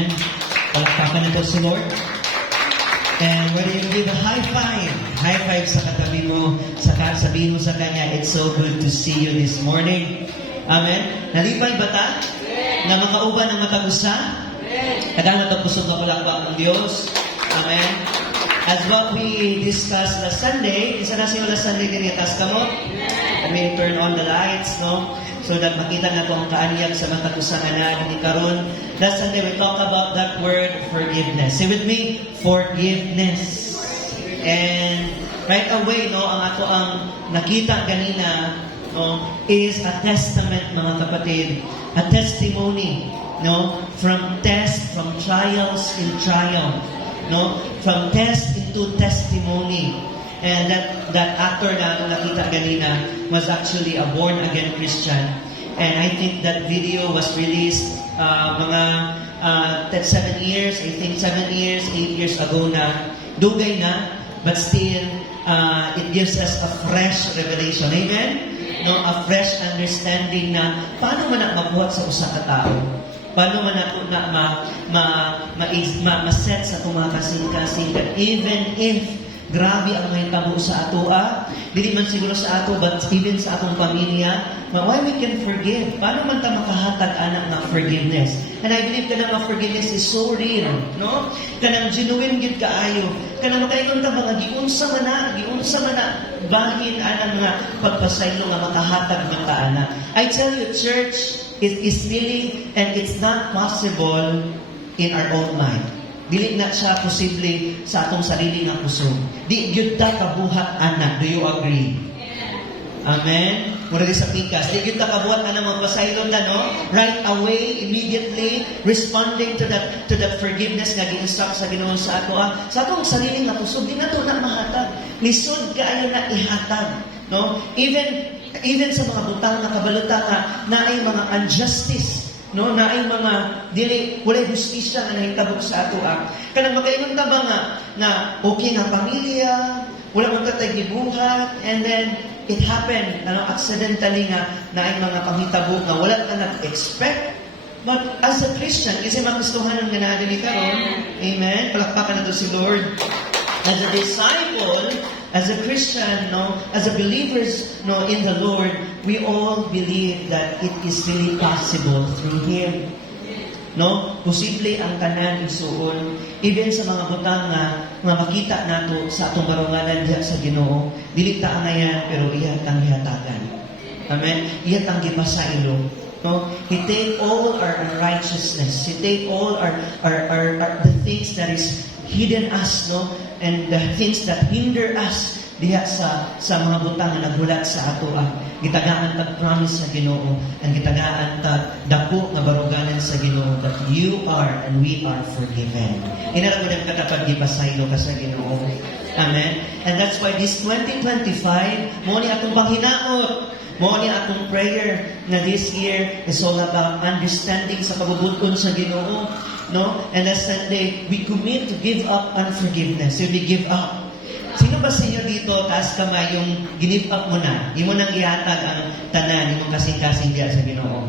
Amen. Palakpakan nito si Lord. And when you give a high five sa katabi mo, sabihin mo sa kanya, it's so good to see you this morning. Amen. Nalipay ba ta? Na makauban ng matag usa? Kadang natapusog na palakpak ng Diyos. Amen. As what we discussed last Sunday, isa na siya last Sunday din itas ka mo? Let me turn on the lights, no? So that makita na po ang kaanyag sa matag usa nga na ni karon. Last Sunday we talk about that word forgiveness. Say with me, forgiveness. And right away, no, ang ato ang nakita ganina, no, is a testament, mga kapatid, a testimony, no, from trials in triumph, no, from test into testimony. And that actor na nakita ganina was actually a born-again Christian. And I think that video was released mga 7 years, I think 7 years, 8 years ago na. Dugay na, but still, it gives us a fresh revelation. Amen? No, a fresh understanding na paano man na mabuhat sa usa ka tao. Paano man ako na ma-set sa itong mga kasing-kasing that even if grabe ang may tabo sa ato, dili man siguro sa ato, but even sa atong pamilya, why we can forgive? Paano man ta makahatag anak ng forgiveness? And I believe kanang mga forgiveness is so real, no? Kanang genuine gid kaayo. Kanang makaingon ta mga giunsa man na bahin anang mga pagpasaylo nga makahatag ng kaana. I tell you, church, it is really, and it's not possible in our own mind. Dili na siya posible sa atong sarili nga kusog. Di gyud ta kabuhat anak. Do you agree? Amen. Mura di sa pikas. Di gyud ta kabuhat anak magpasaylon na, no? Right away, immediately responding to that forgiveness nga gi-instruct sa Ginoo sa ato. Sa atong sarili nga kusog, di nato na mahatag. Lisod kaayo na ihatag, no? Even sa mga butang na kabalota nga naay mga injustice, no, na ay mga walay justisya nga nahitabo sa ato. Kanang makaingon ta ba nga na okay nga pamilya, wala man tatay gibuhat, and then it happened, accidentally nga na ay mga panghitabo nga wala ka nag-expect. But as a Christian, kasi magustuhan nga natin ni karon, amen, palakpakan na to si Lord. As a disciple, as a Christian, no, as a believers, no, in the Lord, we all believe that it is really possible through Him. No, posible ang tanan isuon, even sa mga butang nga makita nato sa atong barunganan diha sa Ginoo. Dili ta angayan, pero iya tang hatagan. Amen. Iya tang gipasaylo. No, He take all our unrighteousness. He take all our the things that is hidden us, no, and the things that hinder us diha sa mga butang nga naghulat sa ato. Gitagaan tag promise sa Ginoo, and gitagaan tag dako nga baruganan sa Ginoo that you are and we are forgiven. Inara ko katapad gipasaylo ka sa Ginoo. Amen. And that's why this 2025 mo ni atong panghinaot. Mo ni atong prayer na this year is all about understanding sa pagbubuton sa Ginoo, no? And last Sunday, we commit to give up unforgiveness. So we give up. Sino ba sa inyo dito, taas kamay, yung give up mo na? Di mo nang ihatag ang tanan, yung kasing-kasing diya sa Ginoo.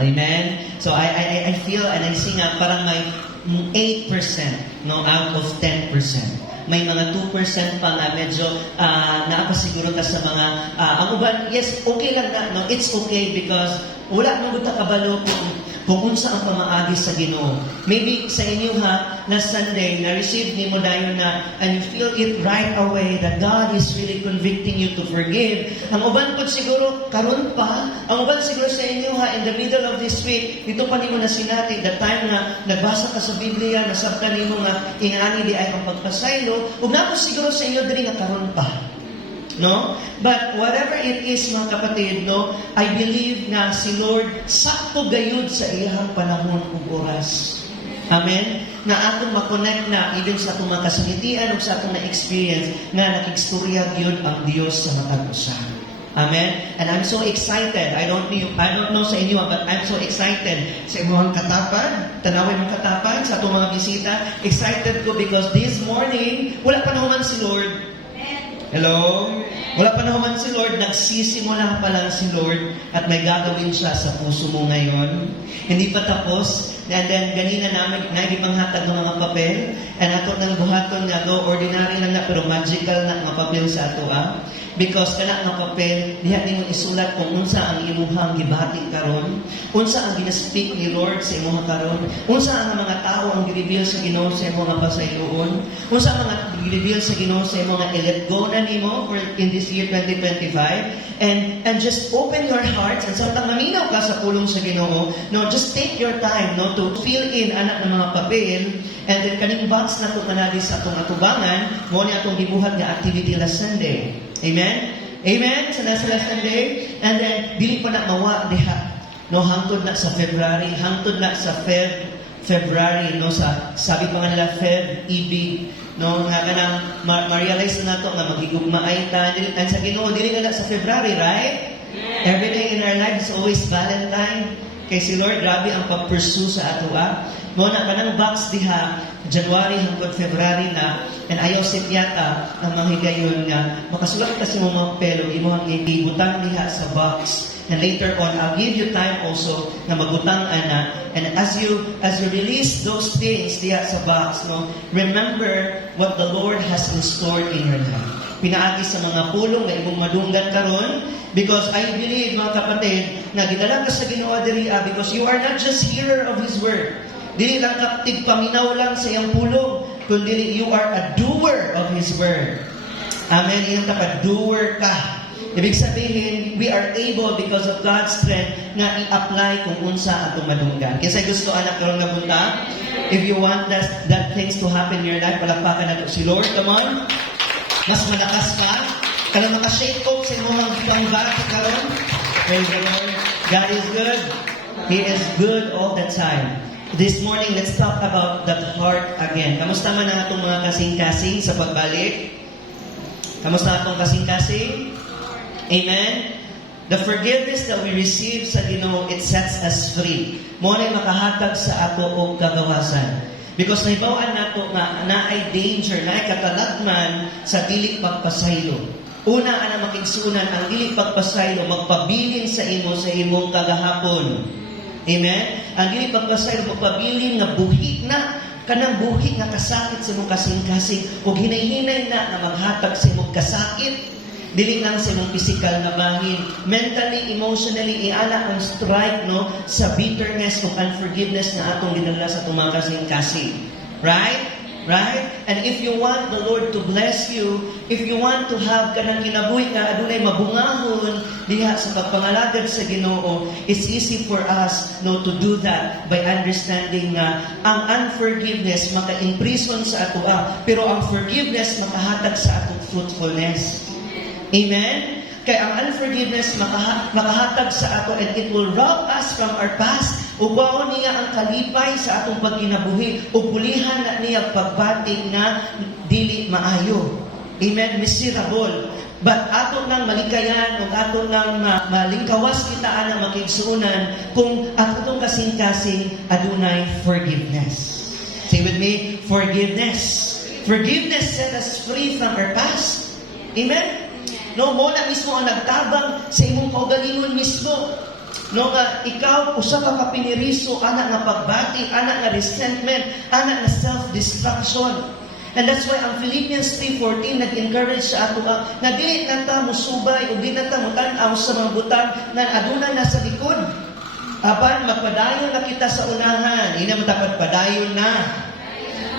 Amen? So I feel and I see nga parang may 8%, no, out of 10%. May mga 2% pa nga medyo naapasiguro ka sa mga ang uban, yes, okay lang na, no? It's okay because wala nang buta kabalo kung unsa ang pamaagi sa Ginoo. Maybe sa inyo last Sunday, na-receive ni mo dayon na, and you feel it right away that God is really convicting you to forgive. Ang uban po siguro, karon pa, ang uban siguro sa inyo in the middle of this week, dito pa nimo na sinati, the time na nagbasa ka sa Biblia, nasabtan nimo nga, ingani di ay ang pagpasaylo, ug napo siguro sa inyo diri nga karon pa. No? But whatever it is, mga kapatid, no, I believe na si Lord sakto gayud sa iyang panahon ug oras. Amen? Na atong makonect na even sa atong mga kasangitian ug sa atong na-experience nga nakigstorya gyud ang Dios sa matag usa. Amen? And I'm so excited. I don't know sa inyo, but I'm so excited sa imong katapad. Tanawin mong katapad sa atong mga bisita. Excited ko because this morning, wala pa naman si Lord. Hello? Wala pa naman si Lord, nagsisimula pa lang si Lord at may gagawin siya sa puso mo ngayon. Hindi pa tapos. And then, ganina namin, nagipanghatag ng mga papel. And ato nang buhaton nga do, ordinary lang na, pero magical na mga papel sa ato, Because kana nga papel, diha nimo isulat kung unsa ang imuhang gibati karon, unsa ang gina-speak ni Lord sa imuha karon, unsa ang mga tao ang gi-reveal sa Ginoo sa imong pasayloon, unsa ang mga gi-reveal sa Ginoo sa imong i-let go na nimo for in this year 2025, and just open your hearts and samtang maminaw ka sa pulong sa Ginoo, no, just take your time, no, to fill in anak ng mga papel. And then kaning box na ito manali sa atong atubangan, mo ni atong gibuhat nga activity last Sunday. Amen? Amen? Sa nasa last Sunday. And then, dili pa na mawa diha. No, hangtod na sa February, hangtod na sa February, no, sabi pa nga nila, ibig, no, nga kanang ma-realize na to nga magigugmaay ta. And sa Ginoo, dili na sa February, right? Every day in our life is always Valentine. Kay si Lord, grabe ang pag-pursue sa ato, Mo na kanang box diha, January hangtod February na, and ayaw sit yata ang mga higayon nga, makasulat kasi mo mga pelo, imuhang ibutang diha sa box. And later on, I'll give you time also na magutang ana. And as you release those things diha sa box, no, remember what the Lord has in store in your life. Pinaagi sa mga pulong na imong madunggan karon, because I believe, mga kapatid, na gidala ka sa Ginoo diri, because you are not just hearer of His word. Dili lang kaptig paminaw lang sa iyang pulong, kundi you are a doer of His word. Amen. Iyang kapag doer ka. Ibig sabihin, we are able because of God's strength na i-apply kung unsa atong madunggan. Kasi gusto anak karon nga bunta, if you want that things to happen in your life, palakpakan nato si Lord. Come on. Mas malakas ka. Kaya makashake off sa imong bangbat karon. Praise the Lord. God is good. He is good all the time. This morning, let's talk about that heart again. Kamusta man ang atong mga kasing-kasing sa pagbalik? Kamusta atong kasing-kasing? Amen? The forgiveness that we receive sa Ginoo, it sets us free. Mo na makahatag sa ato og kagawasan. Because naibawaan nato nga naay danger, naay katalagman sa dili pagpasaylo. Una ana makigsunan ang dili pagpasaylo magpabilin sa imong kagahapon. Amen? Ang dili pagpasaylo magpabilin nga buhi na kanang buhi nga kasakit sa imong kasing-kasing ug hinay-hinay na maghatag sa imong kasakit. Dili lang sa imong physical na bahin, mentally, emotionally, iala ang strike, no, sa bitterness o unforgiveness na atong ginala sa itong mga kasing-kasing. Right? Right? And if you want the Lord to bless you, if you want to have kanang kinabuhi ka, adunay mabungahon diha sa pagpangalagad sa Ginoo, it's easy for us, no, to do that by understanding nga ang unforgiveness maka-imprison sa ato, pero ang forgiveness makahatag sa atong fruitfulness. Amen? Kaya ang unforgiveness makahatag sa ato, and it will rob us from our past. Ubaon niya ang kalipay sa atong pagkinabuhi. Upulihan na niya pagbati na dili maayo. Amen? Miserable. But ato nang malikayan o ato nang malingkawas kita na makigsuunan kung ato itong kasing-kasing adunay forgiveness. Say with me, forgiveness. Forgiveness set us free from our past. Amen? No, mo na mismo ang nagtabang sa imong kaugalingon mismo. No, nga ikaw usa ka kapiniriso, ana nga pagbati, ana nga resentment, ana nga self-destruction. And that's why ang Philippians 3:14 nag-encourage sa ato nga dili na ta musubay o dili na ta mutan-aw sa mga butang nga aduna na sa likod. Apan magpadayon na kita sa unahan, ina matapad padayon na.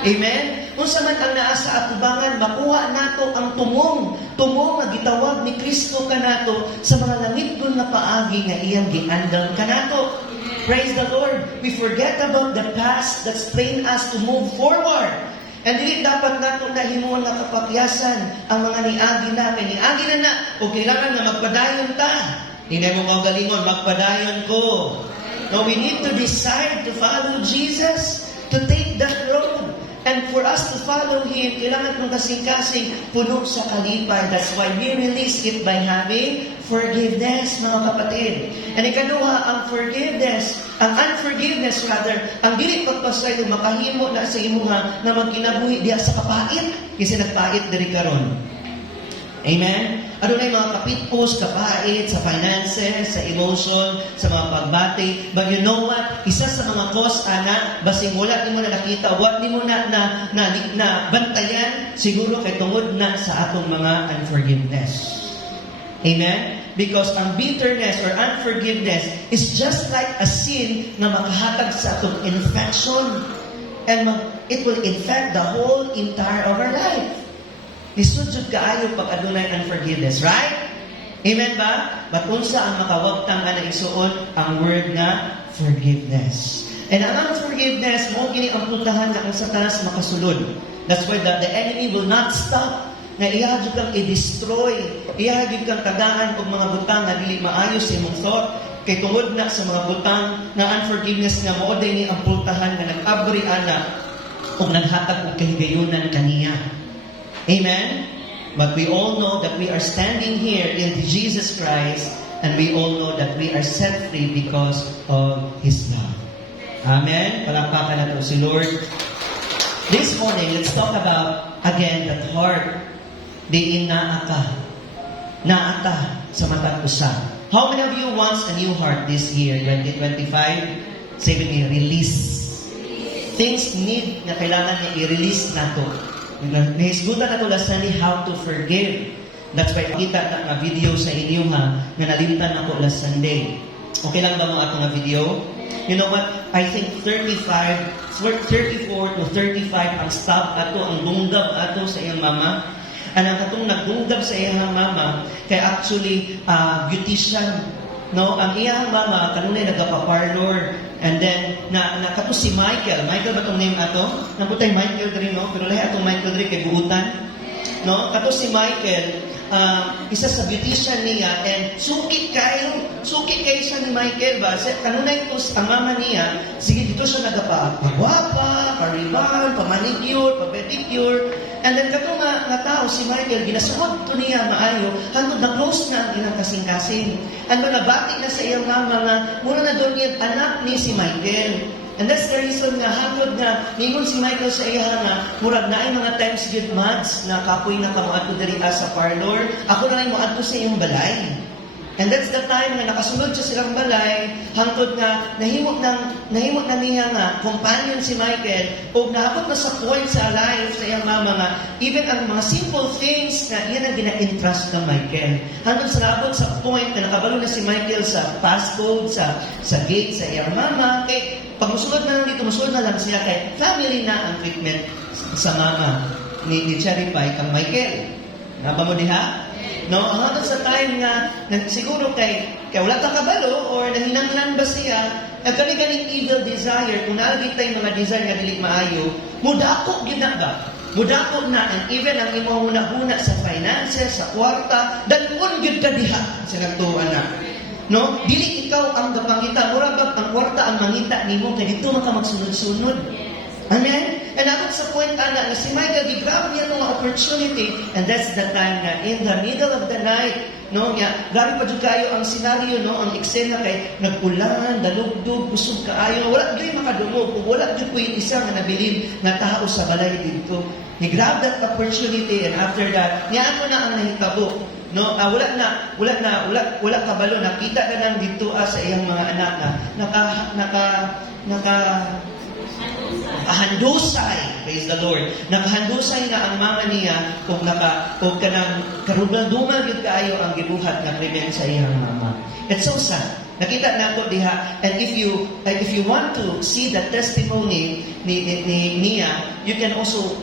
Amen? Unsa man ang naa sa atubangan, makuha nato ang tumong nga gitawag ni Kristo kanato sa mga langitgon nga paagi nga iyang giandam kanato. Praise the Lord. We forget about the past that's trained us to move forward. And dili dapat nato na himuon nga kapakyasan ang mga niagi na. Kay niagi na o kailangan na magpadayon ta. Hindi mo kaugalingon, magpadayon ko. No, we need to decide to follow Jesus, to take that road. And for us to follow Him, kailangan kong kasing-kasing puno sa kalipay. That's why we release it by having forgiveness, mga kapatid. And ikaduha, ang unforgiveness rather, ang dili pagpasayo, makahimo na sa imuha na magkinabuhi diya sa kapait. Kasi nagpait diri karon. Amen? Ano na yung mga kapitpos, kapait, sa finances, sa emotion, sa mga pagbati. But you know what? Isa sa mga cause, ana, basing wala di mo na nakita, wala di mo na bantayan, siguro kay tungod na sa atong mga unforgiveness. Amen? Because ang bitterness or unforgiveness is just like a sin na makahatag sa atong infection. And it will infect the whole entire of our life. Nisudjud kaayo pag adunay unforgiveness, right? Amen ba? But unsa ang makawagtang ana isuon ang word na forgiveness. And ang unforgiveness mo gini ang puntahan na ang Satanas makasulod. That's why the enemy will not stop na ihagid kang i-destroy, ihagid kang tagaan og mga butang na dili maayo sa imong thought. Kay tungod na sa mga butang na unforgiveness nga mao ni ang puntahan nga nag-abri ana ug naghatag og kahigayunan kaniya. Amen? But we all know that we are standing here in Jesus Christ, and we all know that we are set free because of His love. Amen? Palakpakan natin si Lord. This morning, let's talk about, again, that heart. Diin naata. Naata sa matang usa. How many of you wants a new heart this year, 2025? Say with me, release. Things need na kailangan niya i-release nato. Nahisgutan na to last Sunday how to forgive. That's why kita na nga video sa inyo ha, na nalimtan ako last Sunday. Okay lang ba mo ato nga video? You know what? I think 34 to 35 ang stop ato, ang bunggab ato sa iyang mama. Ang katong nagunggab sa iyang mama, kay actually, beautician. No, ang iyang mama kanunay nagapa-parlor, and then nakato si Michael ba tong name ato? Naputay Michael diri no, pero lahi atong Michael diri kay buutan. No, kato si Michael, isa sa beautician niya, and suki kayo siya ni Michael ba? Kanunay to ang mama niya, sige dito siya nagapa-pagwapa, pariban, pamanicure, pedicure. And then kato nga tao, si Michael, ginasuot to niya maayo, hanggang na-close na ang ilang kasing-kasing. And nabati na sa iyang mama nga, muna na doon niya anak ni si Michael. And that's the reason nga, hanggang nga, ningon si Michael sa iya nga, murag na ay mga times good months na kapoy na kamo ato diri sa parlor, ako na ay mo ato sa iyong balay. And that's the time na nakasunod siya silang balay, hangtod nga nahimot na niya nga companion si Michael, o naabot na sa point sa life sa iyang mama nga, even ang mga simple things na iyan ang gina-entrust ng Michael. Hangtod sa naabot sa point na nakabalo na si Michael sa passcode, sa gate sa iyang mama, kay pag musulod na lang dito, musulod na lang siya kay family na ang treatment sa mama ni Cherry Pie kang Michael. Naba mo diha? No, hanggang sa time nga siguro kay wala ka kabalo or nahinanglan ba siya, kani ganing evil desire, kung naagitay mga desire nga dili maayo, mudako gid na ba? Mudako na, and even ang imong hunahuna sa finances, sa kwarta, dalpon gid ka diha sa nagtuan na. No, dili ikaw ang gapangita, mura ba ang kwarta ang mangita nimo kay dito man ka magsunod-sunod. Amen? And abot sa point ana na si Michael, gi-grab niya ng opportunity, and that's the time na in the middle of the night, no, nga, grabe pa dyan kayo ang senaryo, no, ang eksena kay nagpulan, dalugdog, busog kaayo, wala dyan makadungog, kung wala dyan po yung isa nga nabilin na tao sa balay dito. Ni-grab that opportunity, and after that, niya mo na ang nahitabo. No, wala kabalo, nakita na lang dito sa iyang mga anak na nakahandusay, praise the Lord. Nakahandusay na ang mama niya kung kanang karudal-dumal yun kaayo ang gibuhat na krimen sa iyang mama. It's so sad. Nakita na ko diha, and if you want to see the testimony ni Nia, you can also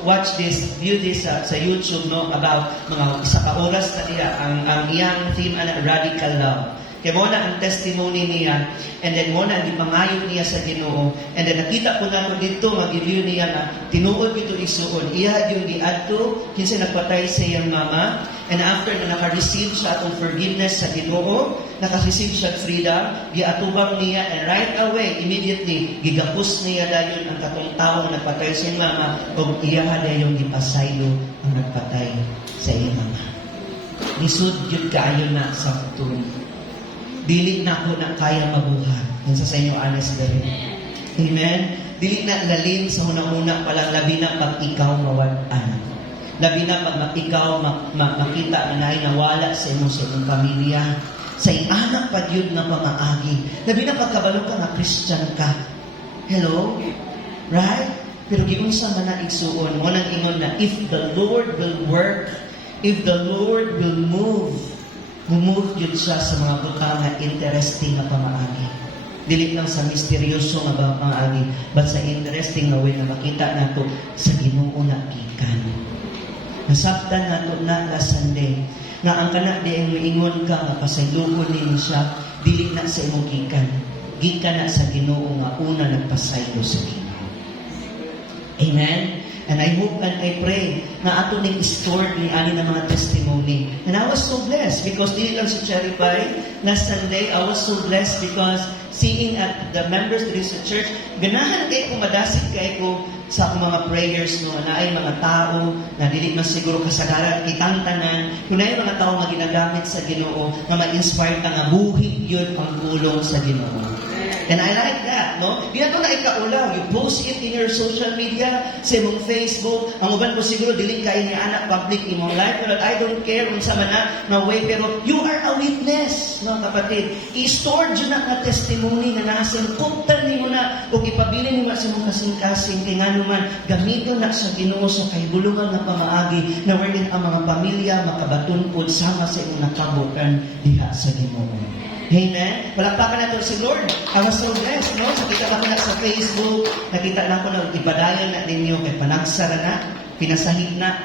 view this sa YouTube, no, about mga isa ka oras na diha ang iyang theme ana radical love. Kaya mo na ang testimony niya, and then mo na ang ipangayon niya sa Ginoo, and then nakita ko na dito, mag-review niya na tinuod ito isuon. Iya yung giadto, kinsa nagpatay sa iyang mama, and after na naka-receive siya atong forgiveness sa Ginoo, naka-receive siya freedom, giatubang niya, and right away, immediately, gigapos niya dayon ang katong taong nagpatay sa iyang mama, o iya dayon gipasaylo ang nagpatay sa iyang mama. Lisod yun kaayo na sa futuro. Dili na ako na kaya mabuhat. Yan sa inyo, honest galing. Amen? Dili na lalim sa una-una palang labi na pag ikaw mawag-anak. Labi na pag ikaw makita na naay nawala sa imo sa imong pamilya, sa anak pa yun na pamaagi. Labi na pagkabalo ka nga Christian ka. Hello? Right? Pero giunsa man na igsuon, mo nang ingon na if the Lord will work, if the Lord will move yun siya sa mga butang na interesting na pamaagi. Dili lang sa misteryoso nga pamaagi, but sa interesting na way na makita nato sa Ginoo na gikan. Nasabtan nato na last Sunday nga ang kana di ang moingon ka nga pasayloon nimo siya, dili na sa imong gikan. Gikan na sa Ginoo nga una nagpasaylo sa Ginoo. Amen? And I hope and I pray na ato ning stored ni ani ng mga testimony. And I was so blessed because dili lang sa Cherry Pie last Sunday, I was so blessed because seeing at the members of this church, ganahan kayo kung madasig kayo sa akong mga prayers no, na ay mga tao na dili man siguro kasagaran kitang tanan, kung na ay mga tao nga ginagamit sa Ginoo nga ma-inspire ka nga buhi yun ang gulong sa Ginoo. And I like that, no? Di na ito na ikaulaw. You post it in your social media, sa imong Facebook. Ang uban po siguro, dili kayo ni anak public imong life. But I don't care kung sa na way. Pero you are a witness, mga kapatid. I-store dyan na testimony na nasa kumtan mo na kung ipabilin mo sa imong kasing-kasing. Kaya nga naman, gamiton na sa Ginoo sa kahibulungan na pamaagi na wherein ang mga pamilya makabatunpod sama sa imong nakabutan diha sa Ginoo. Amen? Palakpakan natin si Lord. I was so blessed, no? Nakita ko na sa Facebook, nakita na ko na ibadayon na ninyo kay panagsara na, pinasahid na,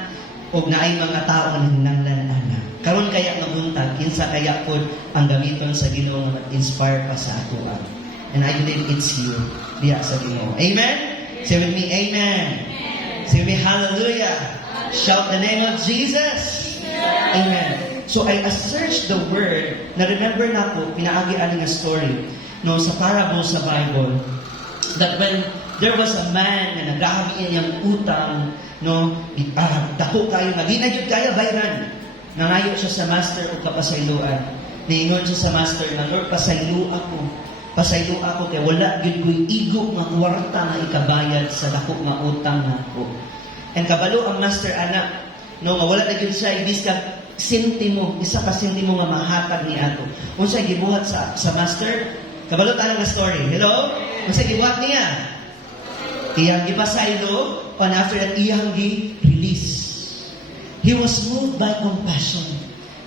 o na ay mga tao na hinanglan na. Karon kaya mabuntag, kinsa kaya po ang gamiton sa Ginoo nga mag-inspire pa sa ako. And I believe it's you, diya sa Ginoo. Amen? Say with me, Amen. Say with me, Hallelujah. Shout the name of Jesus. Amen. So I searched the word, na-remember na ko, pinaagi-ani nga story, no, sa parable sa Bible, that when there was a man na naghahabi niyang utang, no, dako kayo, nga di na yun kaya bayran. Nangayo siya sa master o kapasayloan. Niingon siya sa master na, Lord, pasaylo ako, kaya wala yun ko'y igok nga kwarta nga ikabayad sa dako nga utang na ako. And kabalo ang master anak, no, nga wala na yun siya, ibis ka, sintimo, isa ka sintimo nga mahatag ni ato. Unsay gibuhat sa master? Kabalo ta nga story. Hello? Unsay gibuhat niya? Iyang gipasaylo, and after that iyang gi-release. He was moved by compassion.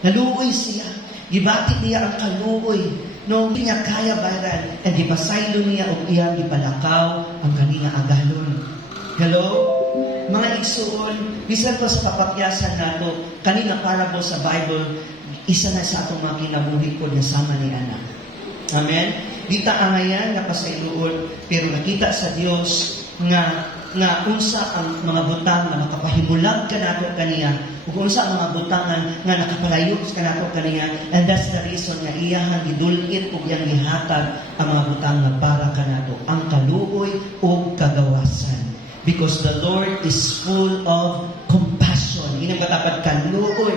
Naluoy siya. Gibati niya ang kaluoy. No, hindi niya kaya bayaran. And gipasaylo niya o iyang gipalakaw ang kanina agalon. Hello? Mga igsuon, bisan ko sa kapapyasan nato, kanina parable sa Bible, isa na sa atong mga kinabuhi ko na sama ni anak. Amen? Di ta angayan na pasayloon, pero nakita sa Dios nga unsa ang mga butang na makapahimulag ka nato kaniya, ug unsa ang mga butangan nga nakapalayo ka nato kaniya, and that's the reason nga iyang gidulit ug iyang gihatag ang mga butang nga para kanato ang kaluoy ug kagawasan. Because the Lord is full of compassion. Hindi na matapat kaluoy.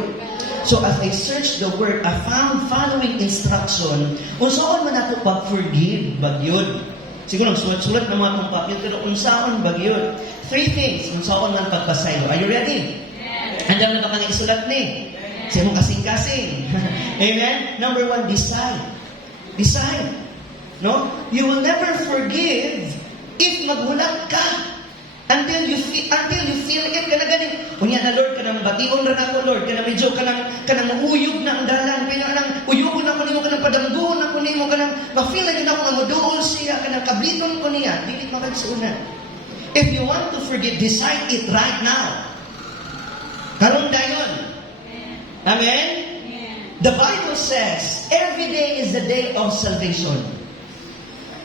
So as I searched the word, I found following instruction. Unsaon man nato pag-forgive, bagyod. Siguro, sulat-sulat na mga itong papel, pero unsaon bagyod. 3 things, unsaon man pagpasayo. Are you ready? Yes. Andiyan na ba kang isulat ni? Sa mong kasing-kasing. Amen? Number 1, decide. Decide. No? You will never forgive if maghulat ka. Until you feel it ka na ganing. Unya na Lord, kanang bation ra nako Lord, kanang medyo kanang uyog na ang dalan, kanang uyugon na ko nimo, kanang padangguhon na ko nimo, kanang ma-feel na ako nga moduol siya, kanang kabliton ko niya, dili makagsuuna. If you want to forgive, decide it right now. Karon dayon. Amen? The Bible says, every day is the day of salvation.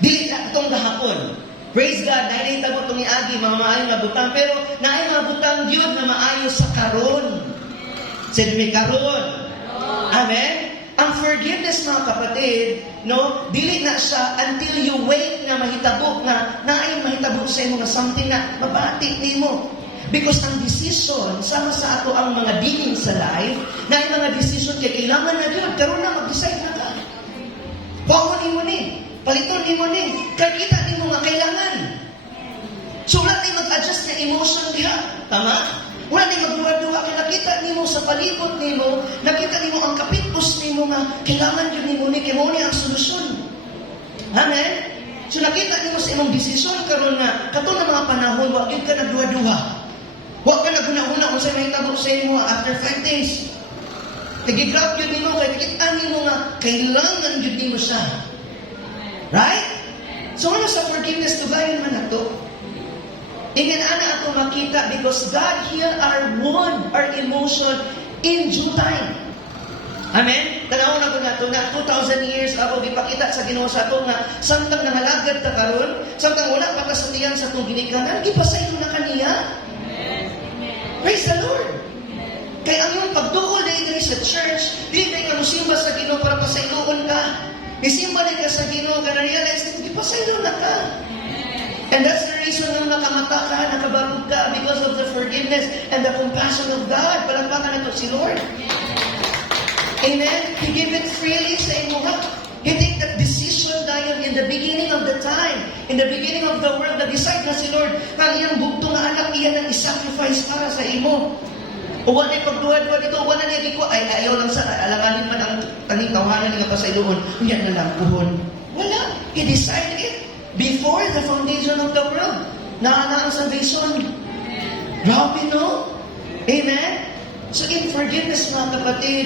Dili na itong gahapon. Praise God, nainita mo itong iagi, mga maayo na butang, pero naay mga butang yun na maayo sa karon. Sabi may karon. Amen? Ang forgiveness, mga kapatid, no, dili na siya until you wait na mahitabok na naay mahitabok sa imo na something na mabati nimo. Because ang decision, sama sa ato ang mga dealing sa life, naay mga decision kay kailangan na yun, karon na mag-decide na ka. Pahuli mo ni. Paliton ni mo ni. Kakita ni mo nga kailangan. So, wala tayo mag-adjust na emotion diha. Tama? Wala ni magduwa-duwa kay nakita nimo sa palibot nimo, nakita nimo ang kapitpos nimo nga kailangan jud nimo ni kay mo ni ang solusyon. Amen. So nakita nimo sa imong desisyon karon nga kato na mga panahon wa gyud ka nagduwa-duwa. Wa ka naguna-una unsay mahitabo sa imo after 5 days. Nag-grab yun nimo, kaya nakita nimo nga, kailangan yun nimo siya. Right? So ano sa forgiveness to gayon man ato? Ingin ana ato makita because God heal our wound, our emotion in due time. Amen? Tanaw na ko na ito na 2,000 years ako ipakita sa Ginoo sa ato nga samtang nangalagad ta karon, samtang wala pa kasutiyan sa itong ginikanan, gipasaylo na kaniya. Praise the Lord! Kaya ang iyong pagduol na ito sa church, di ka musimba sa Ginoo para pasayloon ka. Isimba na ka sa Ginoo, ka na-realize na ipasaylo na ka. And that's the reason na nakamata ka, nakabarog ka, because of the forgiveness and the compassion of God. Palampakan na ito si Lord. Amen? He gave it freely sa imo ha. He take that decision dayon in the beginning of the time, in the beginning of the world, na-decide na si Lord, kang iyang bugtong na anak, iyan ang isacrifice para sa imo. O wala na pagduwa-duwa dito, wala na di ko, ay ayaw lang sa, alanganin man ang taning tawanan nga pa sa iluon, yan na lang, puhon. Wala. He decided it before the foundation of the world. Naana ang salvation. Grabe, no? Amen? So in forgiveness, mga kapatid,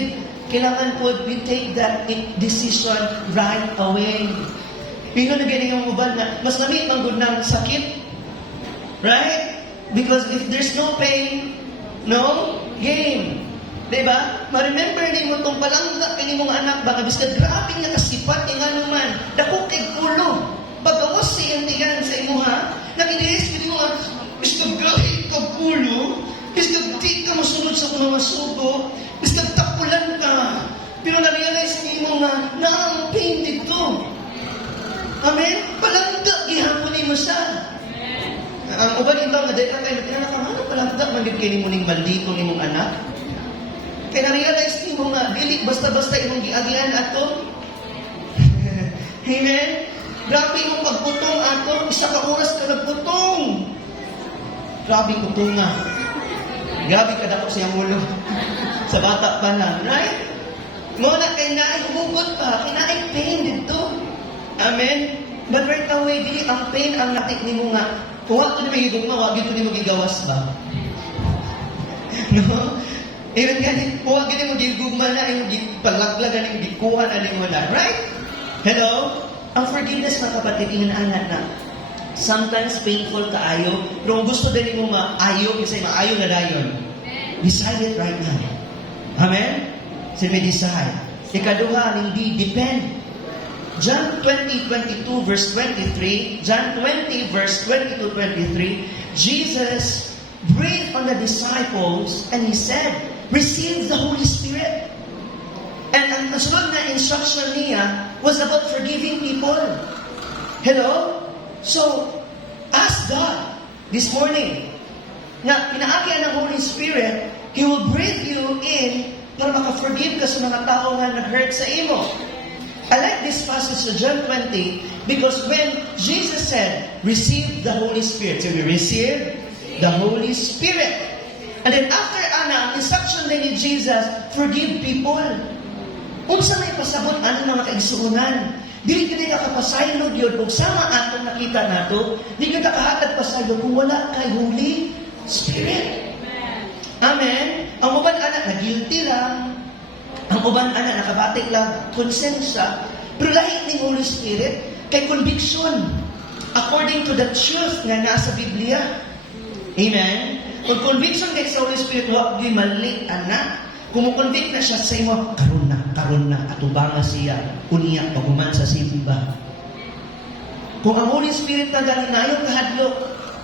kailangan po we take that decision right away. Pino na galing ang mubal na, mas lamit ang good ng sakit. Right? Because if there's no pain, no game. Diba? Ma-remember din mo itong palangga kini mong anak, baka biskad grabe nga kasipat nga naman. Dako kay kulo. Pagkawas siya tiyan sa imo ha, nakidiris kini mo nga, biskad grabe ka kulo, biskad di ka masunod sa mga masugo, biskad tapulan ka. Pero na-realize niyo mo nga, na ang pain dito. Amen? Palangga, gihapon ni mo siya. Ang uban ito, na dahil ka kayo, pinanakamano palangga, magiging kini mo ning maldito ni mong anak. Kaya na-realize niyo mo nga, dili basta-basta imong giagian ato. Amen? Grabe yung pagputong ato, isa ka oras ka nagputong. Grabe putong nga. Grabe ka dako siyang ulo. Sa bata pa lang, right? Muna kay naay hugot pa, kinaay pain dito. Amen? But right away, dili ang pain ang natik ni mo nga. Kung ako na may higugma, wag ito ni mo gigawas ba? No? Amen gani, huwag gani mo gigugma na, yung palaglagan, yung gikuhan na mo na. Right? Hello? Ang forgiveness, mga kapatid, inananat na. Sometimes painful kaayo, pero kung gusto din mo maayo, kasi maayo na dayon. Decide it right now. Amen? Say may decide. Ikaduha, hindi depend. John 20:22 verse 23, John 20 verse 22-23, Jesus breathed on the disciples and He said, receive the Holy Spirit. And ang sunod na instruction niya was about forgiving people. Hello? So, ask God this morning na pinaagyan ng Holy Spirit, He will breathe you in para maka-forgive ka sa mga tao na nag-hurt sa imo. I like this passage of John 20 because when Jesus said, receive the Holy Spirit, so we receive the Holy Spirit. And then after ang instruction din ni Jesus, forgive people. Unsa may pasabot ano mga kaigsuunan? Dili ka kapasaylo yun kung sama atong nakita nato, di ka kahatag pasaylo kung wala kay Holy Spirit. Amen? Ang uban anak na guilty lang. Ang uban anak nakabatik lang, konsensya. Pero lahi ni Holy Spirit, kay conviction. According to the truth nga nasa Biblia. Amen? Kung conviction kay sa Holy Spirit, wag di mali, anak. Kumukonvict na siya sa imo, karon na, atubanga siya, uniya, paguman sa simba. Kung ang Holy Spirit na galing na ayaw kahadlok,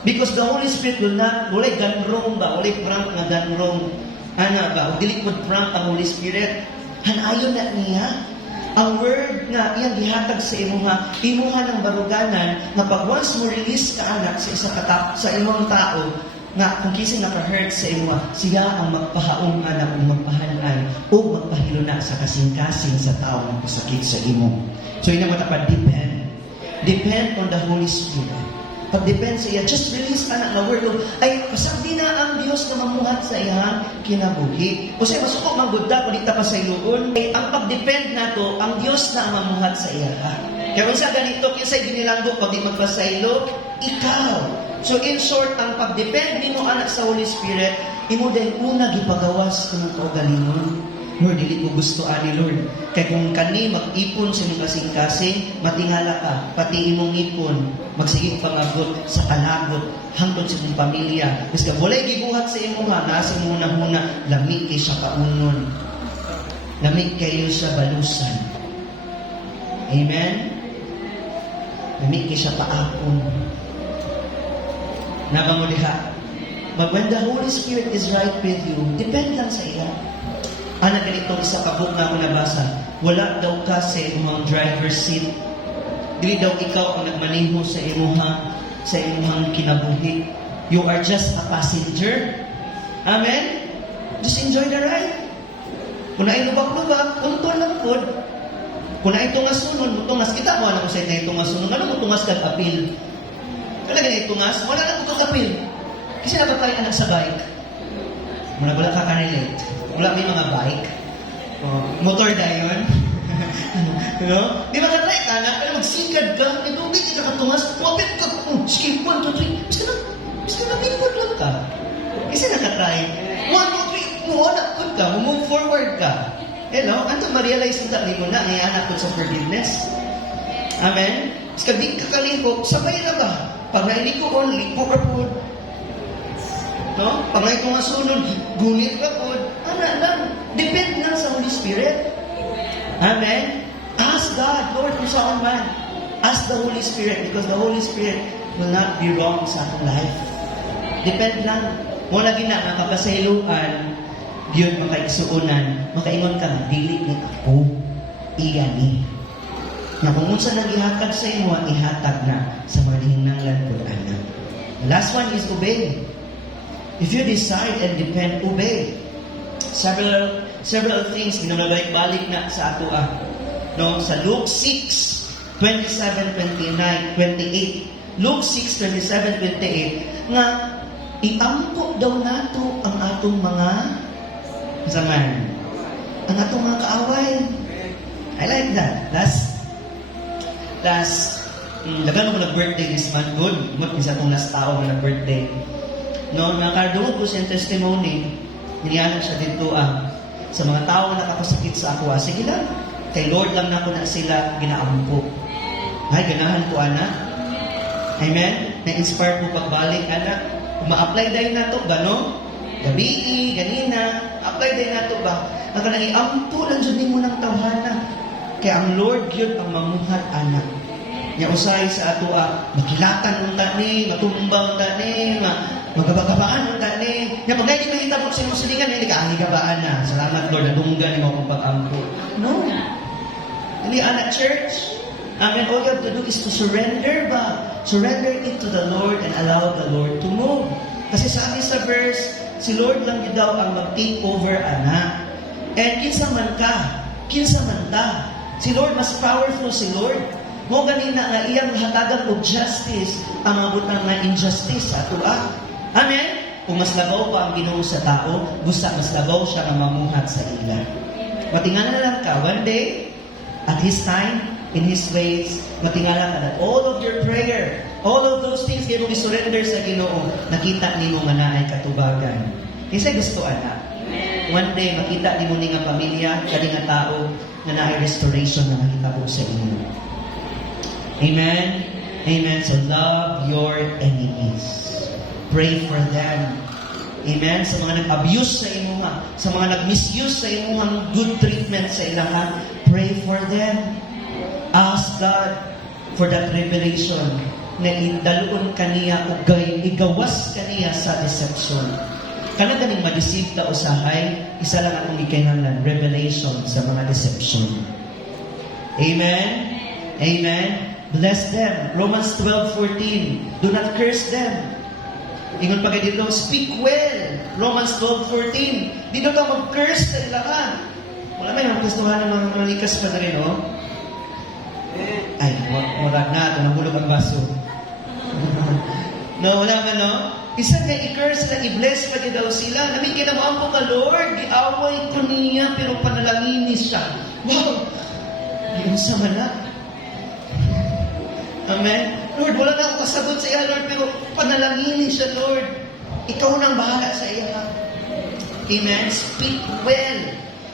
because the Holy Spirit will not, walay ganrong ba, walay prank na ganrong, ana ba, dili ko prank ang Holy Spirit, hanayon na niya, ang word nga iyang gihatag sa imuha ng baruganan, na pag once mo release ka anak sa sa imong tao, nga kung kising naka-hurt sa imo, siya ang magpahaong anak o magpahanay o magpahiluna sa kasing-kasing sa tao ng pasakit sa imo. So yun ang matapad, depend on the Holy Spirit. pag-depend sa iya, just release anak na word. Ay, pasagdi na ang Dios na mamuhat sa iyang kinabuhi. O siya, masukok ng Buddha, kung di ta pa sa iluon. Ay, ang pag-depend na to, ang Dios na ang mamuhat sa iya. Kaya kung sa ganito, kinsa'y ginilanggo, pag di magpasaylo, ikaw. So in short, ang pag-depend mo anak sa Holy Spirit, imo dahil una gipagawas kung ang kaugalingon. Lord, dili ko gusto ani Lord. Kaya kung kani mag-ipon sa imong kasing-kasing, matingala ka, pati imong ipon, magsige pangagot sa kalagot, hangtod sa imong pamilya. Mas ka, walay gibuhat sa imo ha, nasa imong huna, lamig kay siya paunon. Lamig kayo sa balusan. Amen? Lamig kay siya paapon. Naba mo diha. But when the Holy Spirit is right with you, depend lang sa iya. Anak ganito, isa ka book na ako nabasa. Wala daw ka sa imong driver's seat. Dili daw ikaw ang nagmaneho sa imong kinabuhi. You are just a passenger. Amen? Just enjoy the ride. Kung na lubak-lubak, untol lang po. Kung na itungas sunod, mutungas. Kita mo alam ko sa ito itungas sunod. Ano mutungas kag-apil? Kaya na itungas, wala na kung apil. Kasi dapat tayo anak sa bike. Muna wala ka ka-relate. Wala may mga bike. Motor na yun. No? Di ba ka-try ka anak? Pero magsikad ka. May tubig ka katungas. Wapit ka. Skip 1, 2, 3. Bisa na bigpod lang ka. Kasi nakatry. 1, 2, 3. Anak ko ka. Move forward ka. Hello? Anto ma-realize mo mo na ay anak ko sa forgiveness. Amen? Kasi di ka kaliko, sabay na ba? Pag nailiko only, po. No? Pag may kung masunod, gunit ka po. Ano lang? Depend lang sa Holy Spirit. Amen? Ask God, Lord, kung saan man. Ask the Holy Spirit because the Holy Spirit will not be wrong sa ating life. Depend lang. Muna gina, makapasayluan, yun, makaigsuunan, makaingon ka, dili ni ako, iya ni. Na kung unsa nang ihatag sa imo, ihatag na sa mga hinanglan ko, anak. The last one is obey. If you decide and depend, obey. Several things ginabalik-balik na sa ato no, sa Luke 6, 27, 29, 28. Luke 6, 27, 28 nga iampo daw nato ang atong mga zaman. Ang atong mga kaaway. I like that. Last dagan mo nag-birthday this month. Good. Mut isa tong last tao na nag-birthday. No, nakardungog ko siyang testimony, niniyanan siya dito sa mga tao na nakakasakit sa ako. Sige lang, kay Lord lang na ako na sila ginaampo. Ay, ganahan ko, anak. Amen? Na-inspire ko pagbalik, anak. Kung ma-apply dahil na to, gano? Gabi, ganina, apply dahil na to ba? Ang kanang iampo lang dyan mo ng tawhana. Kaya ang Lord yun ang mamuhat, anak. Niya usay sa ato, makilatan ng tani, matumbang tani, magkabagabaan ng tani. Niya pag hindi makita mo sa silingan, hindi ka ahigabaan na. Salamat Lord, nadunggan mo akong pag-ampo. No. Hindi anak church. Amen. All you have to do is to surrender ba? Surrender it to the Lord and allow the Lord to move. Kasi sabi sa verse, si Lord lang yun daw ang mag-take over, anak. And kinsa man ta. Si Lord, mas powerful si Lord. Mo ganina nga iyang hatagan og justice ang mabutang na injustice sa ato. Amen? Kung mas labaw pa ang Ginoo sa tao, gusto mas labaw siya nga mamuhat sa ila. Matingala na lang ka, one day, at His time, in His ways, matingala ka that all of your prayer, all of those things kayo mong isurrender sa Ginoo, nakita ni mo nga naay katubagan. Kasi gusto, anak. One day, makita ni mo ni nga pamilya, kadi nga tao, na naay restoration na makita po sa inyo. Amen? Amen. So love your enemies. Pray for them. Amen? Sa mga nag-abuse sa imuha, sa mga nag-misuse sa imuhang good treatment sa ilahan, pray for them. Ask God for that revelation na idalon kaniya o igawas kaniya sa deception. Kana ganing ma-deceive ta usahay, isa lang akong ikinahanglan, revelation sa mga deception. Amen? Amen? Bless them. Romans 12:14. Do not curse them. Ingon pa kayo dito, speak well. Romans 12:14. Dito ka mag-curse sa ilahan. Wala may magkastuhan ng mga likas pa na rin, oh. Ay, wala na. Ito, nahulog ang baso. No, wala man, no? Isa nga i-curse sila, i-bless pa daw sila. Namin kinamaan ko ka, Lord, giaway ko niya, pero panalangin siya. Wow! Yun sa mana. Amen? Lord, wala na akong kasagot sa iya, Lord, pero panalangin siya, Lord. Ikaw nang bahala sa iya. Amen? Speak well.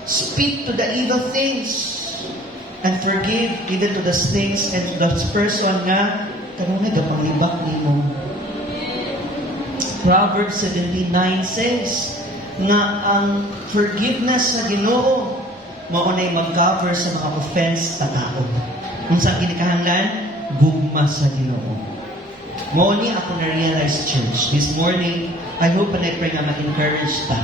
Speak to the evil things. And forgive even to the things and to the person nga kanunay gapanglibak nimo. Proverbs 17:9 says na ang forgiveness sa Ginoo mao nay mag-cover sa mga offense ta tao. Unsa ginikahanlan? Gugma sa Ginoo. Mao ni ako na-realize, church, this morning, I hope and I pray nga ma-encourage ta.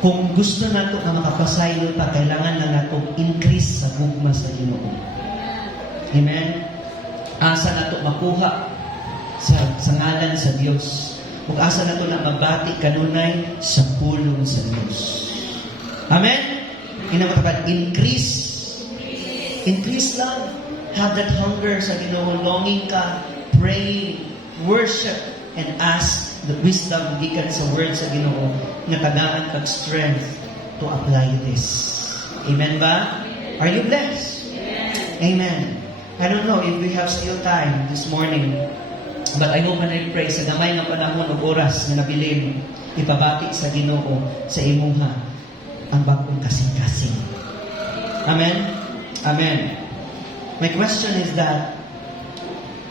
Kung gusto nato na makapasaylo pa, kailangan na nato increase sa gugma sa Ginoo. Amen? Asa nato makuha sa ngalan sa Dios. Ug asa nato na mabati kanunay sa pulong sa Dios. Amen? Inamatapan, increase. Increase lang. Have that hunger sa Ginoo, longing ka, pray, worship, and ask the wisdom gikan sa word sa Ginoo nga tagaan kag strength to apply this. Amen ba? Are you blessed? Amen. I don't know if we have still time this morning, but I hope and I pray sa gamay nga panahon ug oras nga nabilin, ipabati sa Ginoo sa imuha ang bagong kasing-kasing. Amen? Amen. My question is that,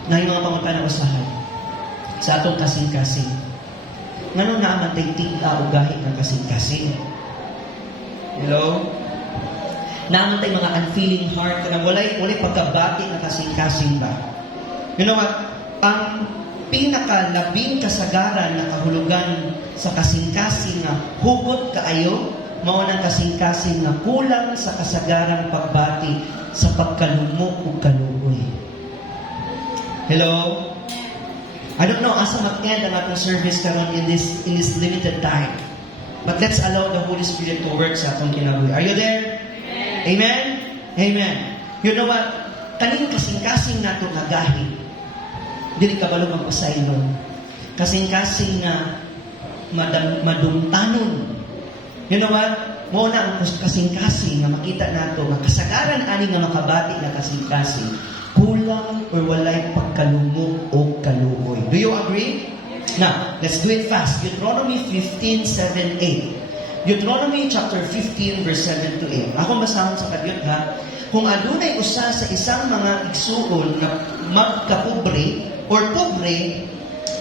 na yung mga pangutana usahay, sa atong kasing-kasing, ngano na aman tay tiga o gahi ng kasing-kasing? Hello? Naaman tay mga unfeeling heart, kanang walay pagkabati na kasing-kasing ba? You know what? Ang pinakalabing kasagaran na kahulugan sa kasing-kasing na hugot kaayo, mao nang kasing-kasing na kulang sa kasagarang pagbati sa pagkalumok o kaluoy. Hello? I don't know asa mag-end ang atong service karon in this limited time. But let's allow the Holy Spirit to work sa atong kinabuhi. Are you there? Amen? Amen. You know what? Kaning kasing-kasing nato nga gahi. Dili kabalo magpasaylon. Kasing-kasing na madumtanon. You know what? Mo na ang kasing-kasing nga makita nato nga kasagaran ani nga makabati na kasing-kasing kulang or walay pagkalumok o kaluoy. Do you agree? Now, let's do it fast. Deuteronomy 15:7-8. Deuteronomy chapter 15 verse 7 to 8. Ako basahon sa kadyot ha. Kung adunay usa sa isang mga igsuon na magkapobre or pobre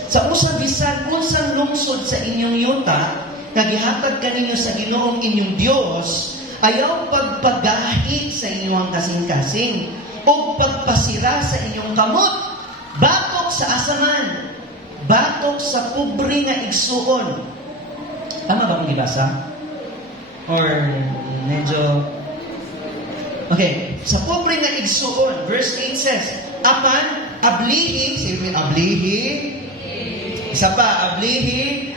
sa usang bisan unsang lungsod sa inyong yuta, nagihatag kaninyo sa Ginoong inyong Dios, ayaw pagpagahi sa inyong kasing-kasing o pagpasira sa inyong kamot, batok sa asaman, batok sa pobre nga igsuon. Tama ba kung ibasa? Or medyo... Okay, sa pobre nga igsuon, verse 8 says, apan, ablihi, sige ablihi, isa pa, ablihi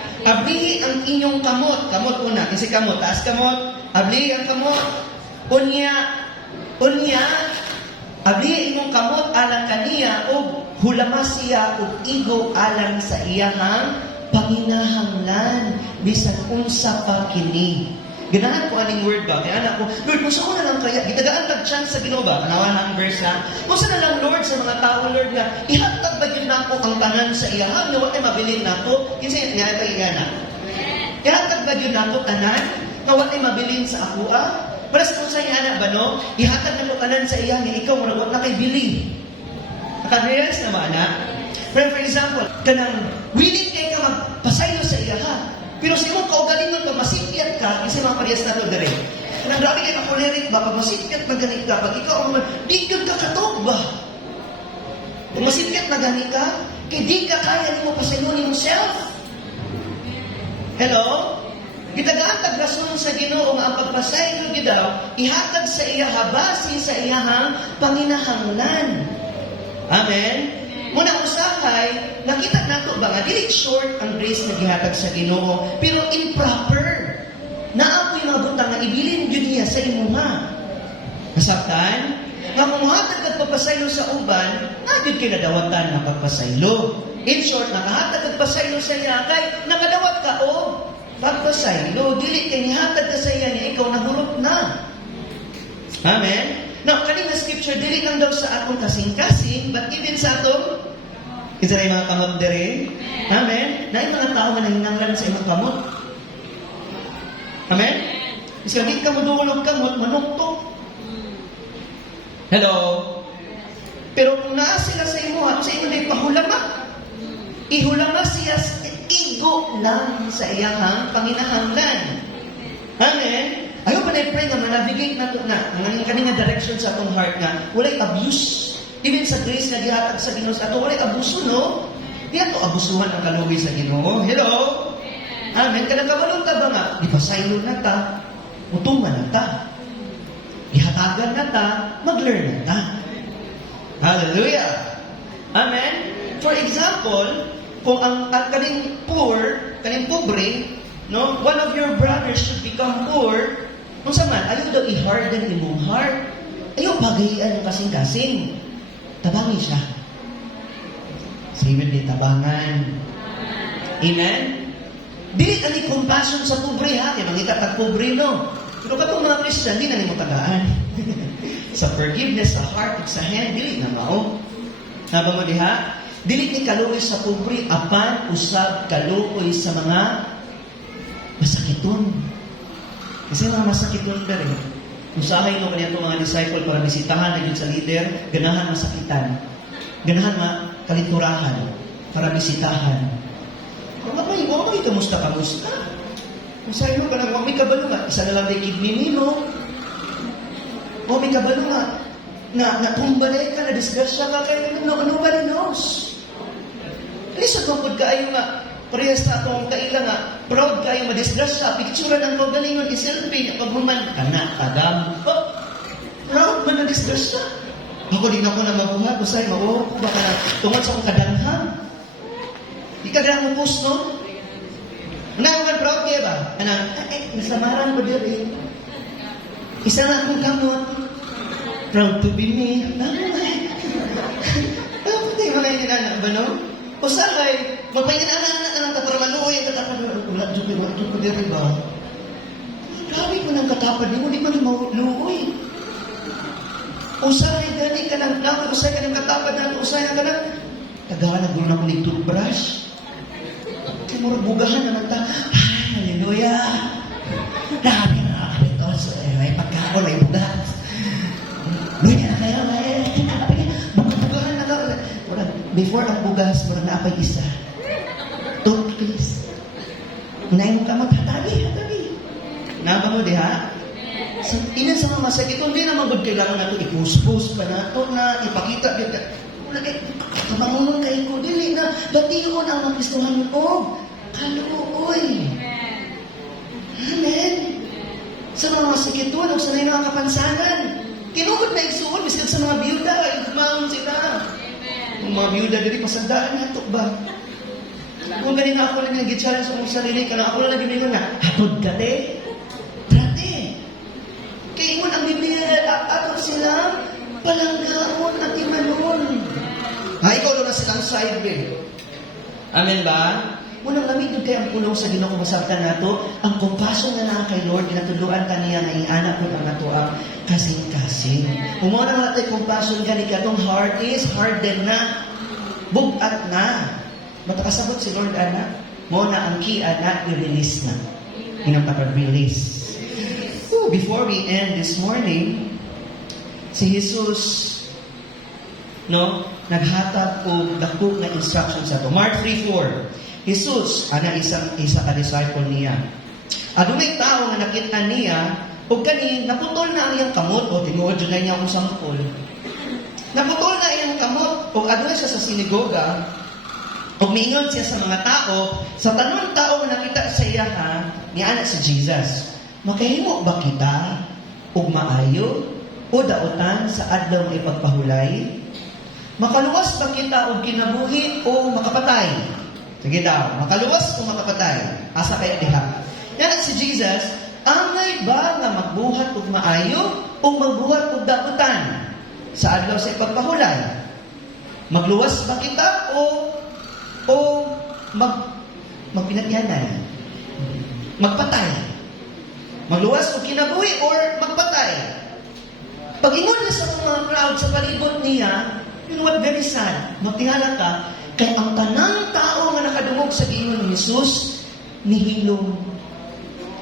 ang inyong kamot. Kamot una. Kasi kamot. Taas kamot. Ablihi ang kamot. Unya. Ablihi inyong kamot alang kaniya o hulamas siya o igo alang sa iyahang panginahanglan. Bisan unsa pa kini. Ganahan ko aning word ba? Kaya anak ko, Lord, kung saan ko na lang kaya, gitagaan tag-chance sa Ginoo ba? Kanawan ang verse na, kung saan na lang, Lord, sa mga tao, Lord, na ihatag ba yun na ako ang tanan sa iyahang, na wala mabilin na ako, kinsa nga ito igana. Ihatag ba yun na ako tanan, na wala mabilin sa ako, Paras kung sa iyana ba, no? Ihatag na ko tanan sa iyahang, ikaw, wala kay bili. Nakarealize na ba, anak? For example, kanang willing kay ka magpasayo sa iyahang, pero sa imong kaugalingon ka, masipyat ka, kasi mga parehas na ito dire. Nang grabe kayo kakulirik ba, pag masipyat na ganit ka, pag ikaw ang di ka katog ba? Kung masipyat na ganit ka, kaya di ka kaya mo pasayonin mo self. Hello? Gitagaan tagrason sa Ginoo nga ang pagpasayo gidaw, ihatag sa iya habasi sa iyahang panginahanglan. Amen? Muna usahay, nakita nato ba nga dili short ang grace na gihatag sa Ginoo, pero improper. Naapoy mga butang nga ibilin jud niya sa imuha. Nasabtan? Nga kung hatag at papasaylo sa uban, na jud kay nadawatan na papasaylo. In short, nakahatag at pasaylo sa iya, kay nakadawat ka o pagpasaylo, dili kay nihatag ka sa iya niya, ikaw nahurot na. Amen? Now, kanina scripture, dili lang daw sa atong kasing-kasing, but even sa atong, isa na yung mga kamot dire. Amen? Na yung mga tao na hinanglan sa imong kamot. Amen? Isa di ka mo duulog kamot, manuktok. Hello? Pero kung naa sila sa imo, sa imo na ipahulama, ihulama siya, igo lang sa iyang panginahanglan. Amen? Ayaw pa na-pray nga, manavigate na ito na, ang kaninga direction sa atong heart nga, walay abuse. Even sa grace na gihatag sa Ginoo sa ato, walay abuso, no? Di ato abusuhan ang kaluwi sa Ginoo. Hello? Amen? Kanang kabalong ta ba nga, di pa saylo na ta, utuman na ta, ihatagan na ta, mag-learn na ta. Hallelujah! Amen? For example, kung ang kaning poor, kaning pobre, no, one of your brothers should become poor, kung saan man, ayaw daw i-harden imong heart. Ayaw pagayian yung kasing-kasing. Tabangin siya. Sabi di tabangan. Amen? Dili ani compassion sa pobre ha, kaya mangita tag pobre no. Pero katong mga Christian, di na nimo tagaan. Sa forgiveness, sa heart, sa hand, dili na mao. Naba mo diha? Dili ni kaluoy sa pobre, apan usab kaluoy sa mga masakiton. Kasi mga masakiton ba rin? Usahay mo kanito mga disciple para bisitahan na yun sa leader, ganahan masakitan. Ganahan kaliturahan para bisitahan. Kung may kamusta. Kung sa'yo mo ka lang, may kabalo nga, isa na lang may kidney nino. O may kabalo nga, na tumbalay ka, na disgrasya ka, kaya nobody knows. Kaya sa tungkod ka ayo nga, parehas na itong kaila nga, proud kayo madisgrasya, picture ng kagalingon, iselfie, pagmuman, agam. Oh, proud man na disgrasya. Ako din ako na mabuhat, usay, baka na, tungkol sa akong kadanghang. Di ka ganang mupus, no? Naman proud kayo ba? Nasamaran ko din eh. Isa na akong kamot. Proud to be me. Pati mga inanak ba, no? Usahay, magpahinaan ng katarmaluoy, wala dyan ko din ba? Grabe ko ng katapad, di mo maluoy. Usahay, gani ka ng nakal, usahay ka ng katapad na, usahay ka ng tagahan na gulo na ko ng toothbrush. Kaya mo bugahan na ng hallelujah! Dami na nakakalitos, may pagkakon, may bugas. Luya na kayo, bugahan na ka. Before ang bugas, mura na apay isa. Toothpaste. Unahin mo ka hatagi. Naba mo di ha? So, ilan sa mga masakit, hindi naman good kailangan na ito, ipus-pus pa na ito na, ipakita, kamangunan kayo ko, dili na, dati yun ang makistuhan mo, kaluoy. Amen? Sa mga masakit doon, o sa mga kapansanan, kinugod na isuon, biskag sa mga biyuda, igumahon sila. Ang mga biyuda, dili pasandaan na ito ba? Kung ganina ako lang nag-challenge sa kong sarili ka na, ako lang nag-ibig na, hatod ka te? Trate. Kaya mo ang Biblia, ato sila, palanggaon at imanon. Ikaw lang na silang side bin. Amen ba? Munang lamig kaya ang pulong sa Ginoo masabtan nato, ang compassion na naa kay Lord, ginatuluan kaniya nga iana ko ang nato ang kasing-kasing. Umo na natin compassion gani katong heart is hardened na, bugat na. Matakasabot si Lord ana, mo na ang key ana i-release na. Inang pag-release. Before we end this morning, si Jesus naghatag og dako nga instructions sa to. Mark 3:4. Jesus ana isa ka disciple niya. Adunay tao nga nakita niya ug kani naputol na ang iyang kamot o tinuod jud na niya ang sangkol. Naputol na iyang kamot ug adunay siya sa sinagoga ug miingon siya sa mga tao, sa tanong tao nga nakita sa iya ni anak si Jesus. Makahimo ba kita ug maayo o daotan sa adlaw nga ipagpahulay? Makaluwas ba kita og kinabuhi o makapatay? Sige daw, makaluwas o makapatay? Asa kaya diha? Yan si Jesus, angay ba nga magbuhat og maayo o magbuhat og daotan sa adlaw sa ipagpahulay? Magluwas ba kita o o magpinatyanan, magpatay, magluwas o kinabuhi or magpatay. Pag-ingon na sa mga crowd sa palibot niya, you know what, very sad, magtingala ka, kay ang tanang tao nga nakadungog sa giingon ni Jesus, nihilom.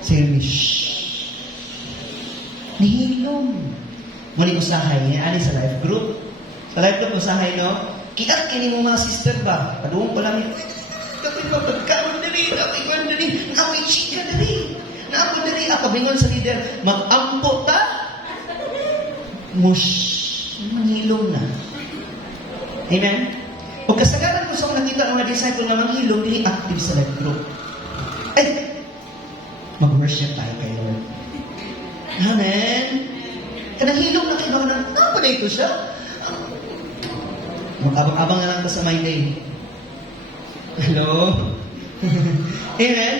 Servish. Nihilom. Muli usahay niya, ani sa life group. Sa life group usahay, no? Kiat kini mo mga sister ba? Paduong pa lang, kapit mo, pagkaon dali, kapit ko dali, nakapit chika dali. Naako dali, akabingon sa leader, mag-ampo ta. Mush. Manghilom na. Amen? O kasagaran ko sa nakita ang mga disciple na manghilom, dili active sa life group. Ay, mag-worship tayo kay Lord. Amen? Kanahilom na kayo na, napanay ko siya. Mag-abang-abang na lang sa my day. Hello? Amen?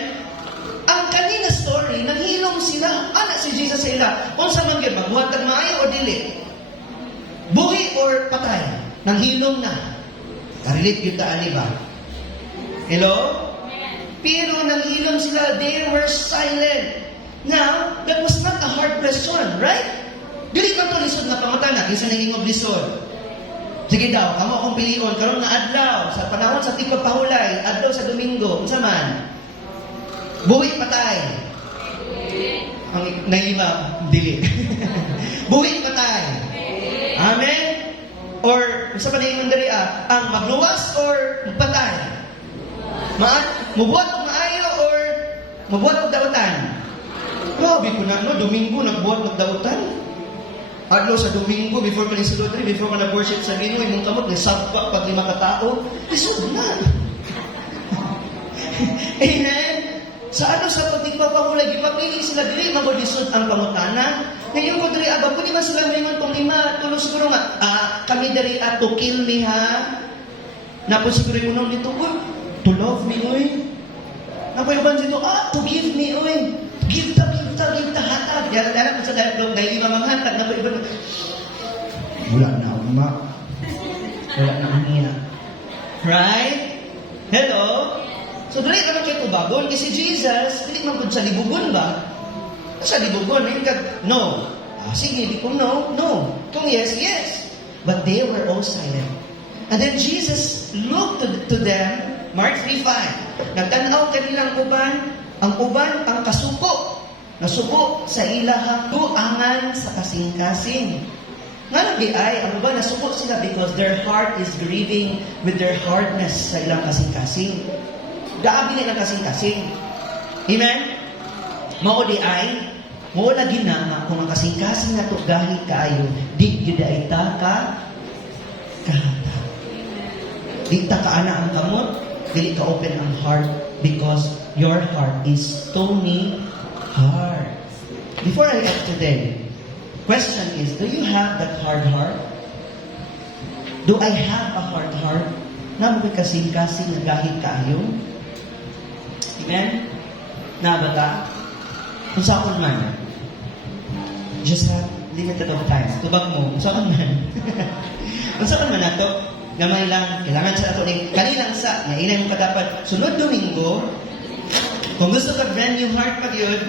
Ang kanina story, nahilom sila. Anak si Jesus sa ila. Kung sa man yun, magbuhatag maayo o dili? Buhi or patay? Nanghilom na. Karilit yun taan, ba? Hello? Pero nanghilom sila, they were silent. Now, that was not a hard question, right? Dili ka ito lisod na pamatanak, isa nangingog lisod. Sige daw, kamo akong pilion, karon nga adlaw, sa panahon sa tigpagpahulay, adlaw sa Domingo, unsa man? Buhi patay. Ang naiba, dili. Buhi patay. Amen? Or, unsa man yung dari ang magluwas or patay? Mabuhat og maayo or mabuhat og dawatan? Grabe ko na, no? Domingo, nagbuhat og dawatan. Adlaw sa Domingo, before ka nisulod rin, before ka nag-worship sa Ginoo, imong kamot, nisabpa pag 5 katao, lisod na. Amen? Sa ano sa pagtigpapahulay, ipapili sila, dili magudisod ang pangutana. Ngayon ko diri, abang ko di ba sila mingon tong 5, tulo siguro nga, kami diri to kill me ha. Napo siguro yung unang dito, to love me, oy. Napo yung dito, to give me, oy. Give ta, hatag. Yan ko sa dialog, dahil 5 mang hatag, napo iba, wala na, uma. Wala na, umiya. Right? Hello? So, dali naman kayo tubagon. Kasi Jesus, hindi man sa libugon ba? Sa libugon, no. Sige, di kung no, no. Kung yes, yes. But they were all silent. And then Jesus looked to them, Mark 3:5. Nagtanaw kanilang uban, ang kasuko. Nasuko sa ilahang duangan sa kasing-kasing. Nga nang ay, ang uban nasuko sila because their heart is grieving with their hardness sa ilang kasing-kasing. Gaabi nila kasing-kasing. Amen? Mao di ay, mo lagi na kung ang kasing-kasing na to gahi kaayo, di yun ay kahata. Di ta kaana ang kamot, dili ka open ang heart because your heart is stony heart. Before I end today, question is, do you have that hard heart? Do I have a hard heart? Na mo kasing-kasing na gahi kaayo? Amen? Nabata? Kung saan man, just have limited of time. Tubag mo, kung saan man. Kung saan man na to, gamay lang, kailangan sa ato ni kanilang sa, ngayon mo ka dapat, sunod Domingo, kung gusto ka brand new heart pag yun,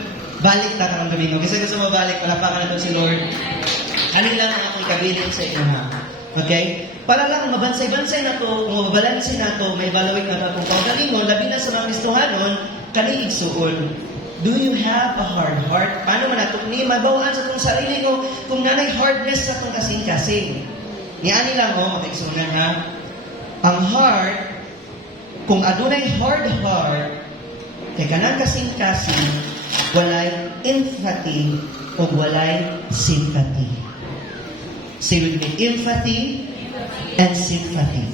balik na ka ng Domingo. Kasi gusto mo balik, palapakan na to si Lord. Alin lang ang aking kabilin sa inyo ha. Okay? Para lang mabansay-bansay na to, kung mababalansin na to, may balawik na to. Kung pagdating mo, labi na sa mga Kristohanon, kaniig suon. Do you have a hard heart? Paano man nato ni mabawaan sa itong sarili ko kung nanay hardness sa itong kasing-kasing? Yan lang makaigsunan ha. Ang heart, kung adunay hard heart, kay kanang kasing-kasing, walay empathy o walay sympathy. Say with me, empathy and sympathy.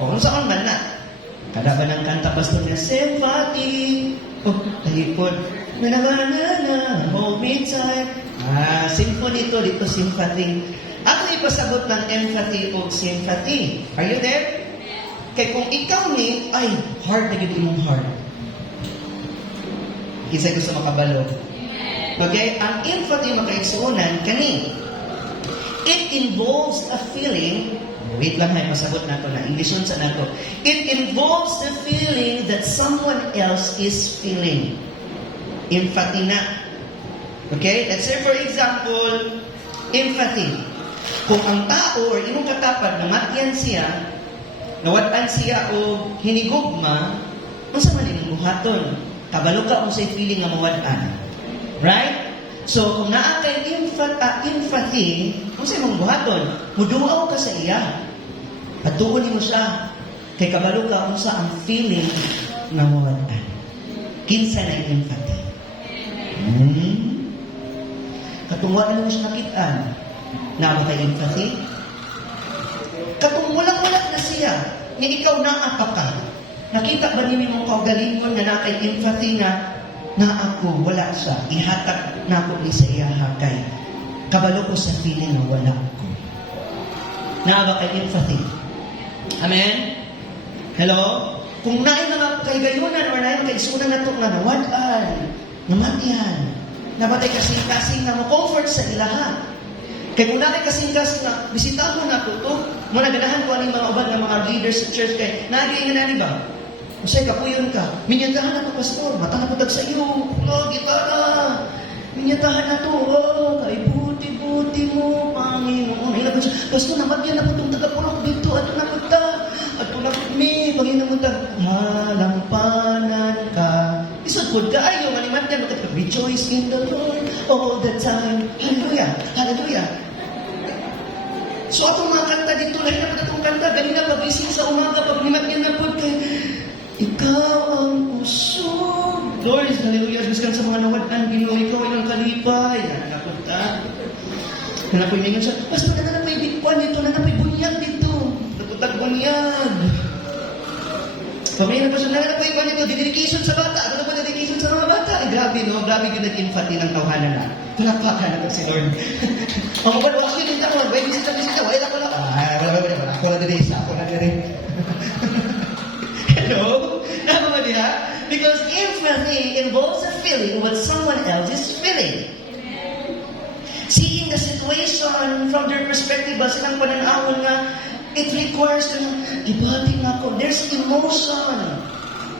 O kung saan man na, kada ba ng kanta pastor niya, sympathy. O, tahipon. Na, hold me tight. Symphony ito, dito sympathy. Ako ipasabot ng empathy o sympathy. Are you there? Kaya kung ikaw ni, ay, hard na gawin mong hard. Isa ko sa makabalo. Okay? Ang empathy makaigsuunan, kani. It involves a feeling Wait lang hay, pasabot na to na. Englisyon sa nato. It involves the feeling that someone else is feeling. Empathy na. Okay? Let's say for example, empathy. Kung ang tao or imong katapad namatyan siya, nawad-an siya o hinigugma, unsa man imong buhaton? Kabalo ka kung sa'y feeling nga mawad-an. Right? So, kung naa kay empathy, unsa imong buhaton? Muduaw ka sa iya. Patuon mo siya. Kay kabalo ka kung sa ang feeling nga mawad-an. Kinsa na empathy? Katungwa na mo siya nakitaan. Na kay empathy? Katong walang-wala na siya, nga ikaw naapa ka. Nakita ba niyo mong kaugalingon na nakay empathy na ako, wala siya. Ihatag na ako ni sa iya hakay. Kabalo ko sa feeling na wala ko. Naaba kay empathy. Amen? Hello? Kung naay mga kaygayunan or naay mga kaisunan na ito nga nawad-an, namatyan, nabatay kasing-kasing na mo-comfort sa ilaha. Kaya kung natin kasing-kasing na, bisita mo na ito, muna ganahan ko ang mga ubad ng mga leaders sa church kay, naging nga ba? Masay, kapuyon ka. Minyatahan na ito, pastor. Mata na putag sa iyo. Gitara. Minyatahan na ito. Kay buti-buti mo, Panginoon. Ay, labas siya. Pastor, namatyan na po itong tagapulok dito. Ato na po ta. Ato na po mi. Panginoon ta. Malampanan ka. Isod ka. Ayaw, manimatyan. Rejoice in the Lord all the time. Hallelujah. Hallelujah. So, atong mga kanta dito, lahat na itong kanta, ganina pag-ising sa umaga, pag nimatyan na po kay ikaw ang usog. Lord, hallelujah. Biskan sa mga nawad-an, Ginoo, ikaw ay ng kalipay. Yan, napunta. Nanapoy mingon siya, Pastor, nanapoy bitpuan dito, nanapoy bunyag dito. Naputag bunyag. Pamilya na pa siya, nanapoy bunyag dito, dedication sa bata. Ano ba dedication sa mga bata? Ay, grabe, no? Grabe yung nag-infati ng tawhanan na. Palakpakan na si Lord. Ako ba, wala ko yung takot. Wala bisita, wala ko lang. Wala. Ako na din isa, ako na din. Hello? Tama ba diha? Because empathy involves a feeling what someone else is feeling. Seeing the situation from their perspective, silang pananawon nga, it requires na, ibati nga ako. There's emotion.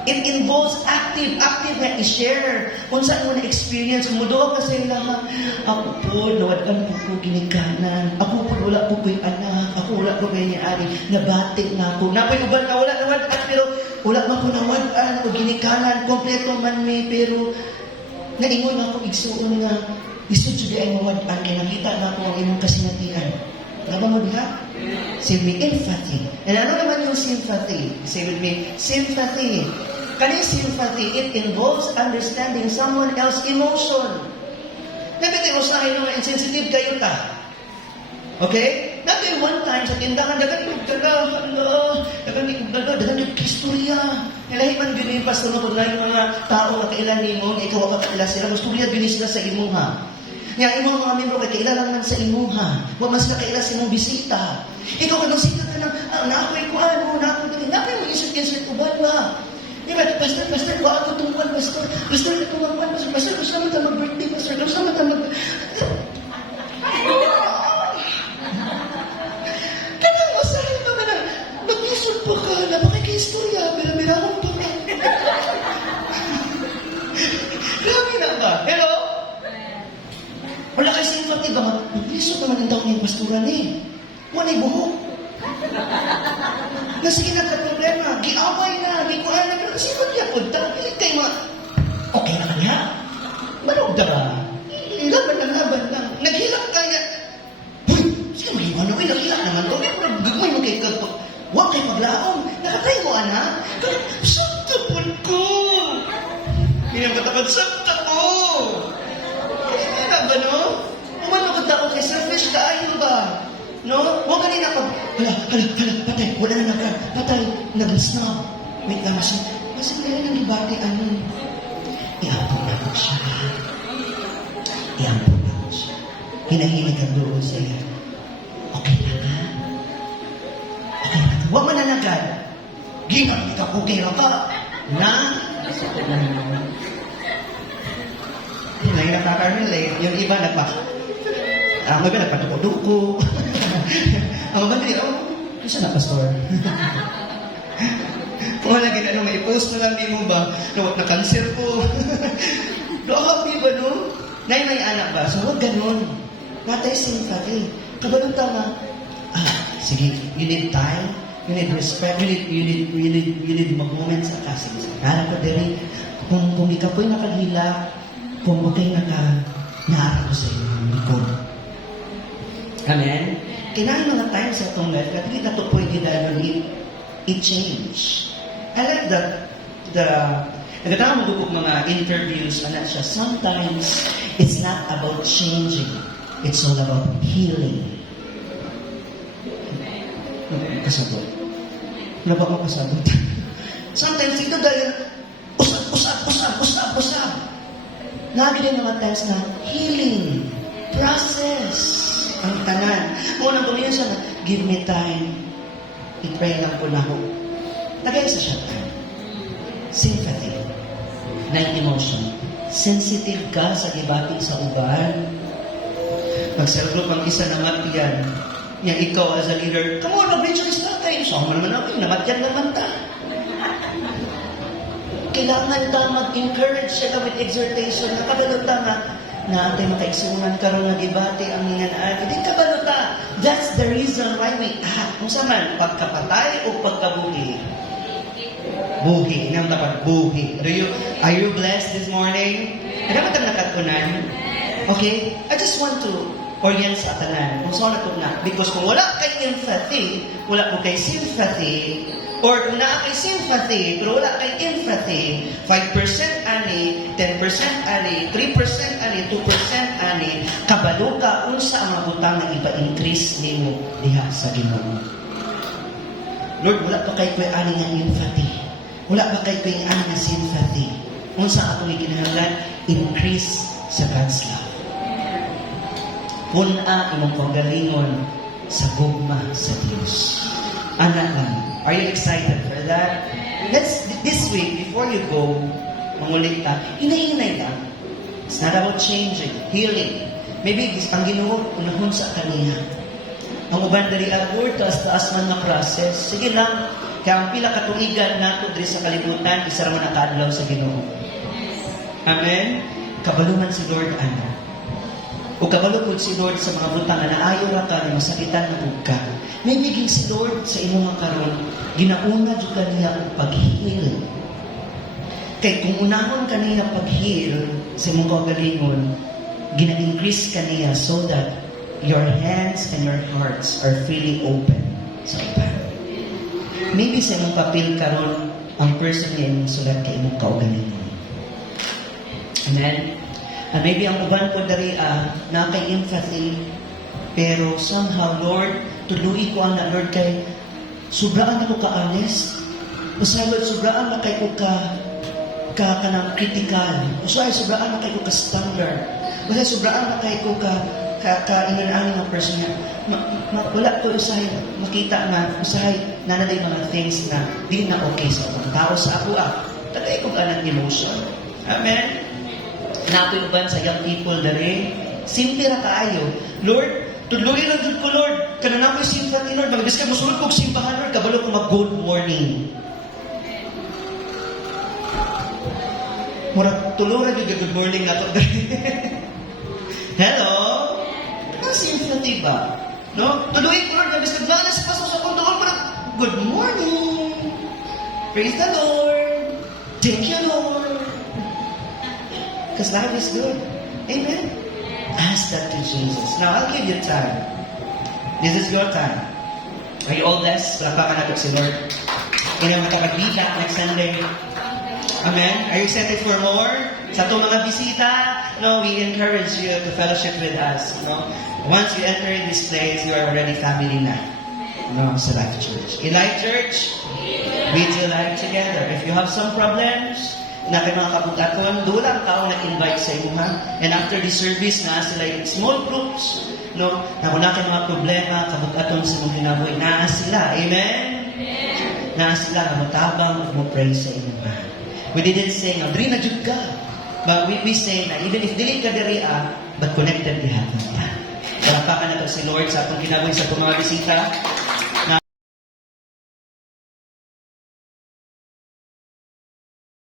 It involves active na i-share. Kung saan mo na-experience, kumudoa ka sa ilaha, ako po, nawad-an po po ginikanan. Ako po, wala po po yung anak. Ako, wala po kayo niya-ari. Nabatik na ako. Napoy uban na wala nawad-an, pero wala man po nawad-an o ginikanan. Kompleto man may, pero naingon ako igsuon nga, isod siya ay mawad-an, kaya nakita na ako ang imong kasinatian. Alam mo diha? Say with me, empathy. And ano naman yung sympathy? Say with me, sympathy. Kaning sympathy, it involves understanding someone else's emotion. Nabiti mo sa akin nga insensitive kayo ta. Okay? Natin one time sa tindahan, dagan yung kistorya. Nilahi man yun yung pastor mo, na yung mga tao na kailan mo, ikaw ang kaila sila, gusto niya gini sila sa imuha. Nga imong mga membro kay kaila lang sa imuha. Wa mas ka kaila sa imong bisita. Ikaw ka nang sikat ka ng, naakoy ko ano, naakoy mo isip yan siya tuban ba? Diba, pastor, wa ako tungkuan, pastor, tungkuan, pastor, gusto naman tayo mag-birthday, pastor, gusto naman tayo Kanang masahin pa ka na, nag-isip pa ka, napakikistorya, mira-mirahon pa ka. Grabe na ba? Hello? Wala kayo sympathy ba? Nag-isip naman ang taong yung pastoran eh. Wala yung buhok. Nasige na ka-problema, giaway na, gikuan na, pero kasi pag punta, kay mga, okay na kanya. Manong dara, laban lang. Naghilak kaya, huy, sino mag-iwan ako, naghilak naman to, pero gagawin mo kay kato. Huwag kayo maglaom, nakatry mo, anak. Kaya, sakta po ko. Hindi ang katapat, sakta ko. Kaya ba, no? Umano ka tao kay selfish ka, ayaw ba? No? Huwag kanina pag, patay, wala na nagka, patay, nag-snap. Wait lang, kasi kaya nang ibati, iampun na ko siya. Hinahilig ang doon sa iyo. Okay na ka? Huwag mananagad. Ginang, ikaw okay lang ka. Ngayon nakaka-relate, yung iba nagpa-duko. Ang iba nagpa-duko-duko. Ang iba nagpa Isa na, pastor. Kung wala ginano, may post na lang din mo ba? Na cancer ko. Grabe ba, no? Nay, may anak ba? So, huwag ganun. Natay sympathy. Kabalong tama. Sige, you need time, you need respect, you need mag-moment sa kasi. Kala ko diri, kung ikaw po'y nakagila, kung okay naara ko sa iyo, likod. Amen? Kailangan mga time sa itong life, at hindi na ito pwede dahil i-change. I like that, nagkatawang magugog mga interviews, anak siya, sometimes, it's not about changing, it's all about healing. Kasabot. Wala ba akong kasabot? Sometimes ito dahil usap. Lagi din mga times na healing process ang tanan. Unang gumayon siya na, give me time. I-pray lang ko na ako. Tagay sa siya time. Sympathy. Na emotion. Sensitive ka sa ibati sa uban. Pag-self-group ang isa na matiyan, yan, ikaw as a leader, come on, mag-rejoice natin. So, naman ako, namatyan naman ta. Kailangan ta mag-encourage siya with exhortation. Nakabalota nga, na atay makaigsungan karon nga gibati ang ninganaan. Hindi kabalota. That's the reason why we act. Kung saan pagkapatay o pagkabuhi. Buhi. Inang dapat buhi. Are you blessed this morning? Ano ba itong nakatunan? Okay? I just want to orient sa tanan. Kung saan na na. Because kung wala kay empathy, wala po kay sympathy, or kung naa kay sympathy, pero wala kay empathy, 5% ani, 10% ani, 3% ani, 2% ani, kabalo ka unsa ang mga butang na ipa-increase nimo diha sa Ginoo. Lord, wala pa kay kuy ani nga empathy. Wala pa kay kuy ani nga sympathy. Unsa atong gikinahanglan? Increase sa God's love. Puna imong pagalingon sa gugma sa Diyos. Anak lang. Are you excited for that? This week, before you go, mangulit ka, hinay-hinay lang. It's not about changing, healing. Maybe ang Ginoo unahon sa kaniya. Ang uban dali Lord, taas-taas man na process. Sige lang, kaya ang pila katuigan nato diri sa kalibutan, isa ra man nakadlaw sa Ginoo. Amen? Kabaluman si Lord ana. O kabalo po si Lord sa mga butang na naayo ra ka na masakitan na po ka. May biging si Lord sa imong mga karon, ginauna jud kaniya og pag-heal. Kay kung unahon kaniya pag-heal sa imong kaugalingon, gina-increase kaniya so that your hands and your hearts are freely open sa iba. Maybe sa imong papel karon, ang person niya imong sulat kay imong kaugalingon. Amen? Maybe ang uban ko dari na kay empathy, pero somehow, Lord, tuluy ko ang na, Lord, kay sobraan ako ka-honest. Usay, sobraan na kay ko kanang critical. Usay, sobraan na kay ko ka-standard. Usay, sobraan na kay ko ka-inanaan ng person niya. Wala ko usay, makita nga, usay, nanaday mga things na di na okay sa mga tao sa ako. Tagay ko ka ng emotion. Amen? Napoy uban sa young people dari, simple ra kaayo. Lord, tuloy lang jud ko, Lord. Kana napoy sympathy, Lord. Magbis ka mosulod kog simbahan, Lord. Kabalo ko mag-good morning. Mura tulo ra jud good morning nato dari. Hello? Ang sympathy ba? No? Tuloy ko, Lord. Magbis ka balas pa sa akong doon para good morning. Praise the Lord. Thank you, Lord. Because life is good. Amen? Ask that to Jesus. Now, I'll give you time. This is your time. Are you all blessed? Palapakan natin si Lord. Kaya matakagbita next Sunday. Amen? Are you excited for more? Sa itong mga bisita, no, we encourage you to fellowship with us. No? Once you enter this place, you are already family na. No, sa Life Church. In Life Church, we do life together. If you have some problems, na kay mga kabutaton, doon lang tao na-invite sa inyo, ha? And after the service na sila in small groups, no? Na kung na kay mga problema, kabutaton sa mga hinaboy, na sila. Amen? Na sila, kamutabang, mo-pray sa inyo, ha? We didn't say, no, dili na jud ka. But we say na, even if dili ka diri, but connected we have. Palapakan na to si Lord sa atong kinaboy sa mga bisita.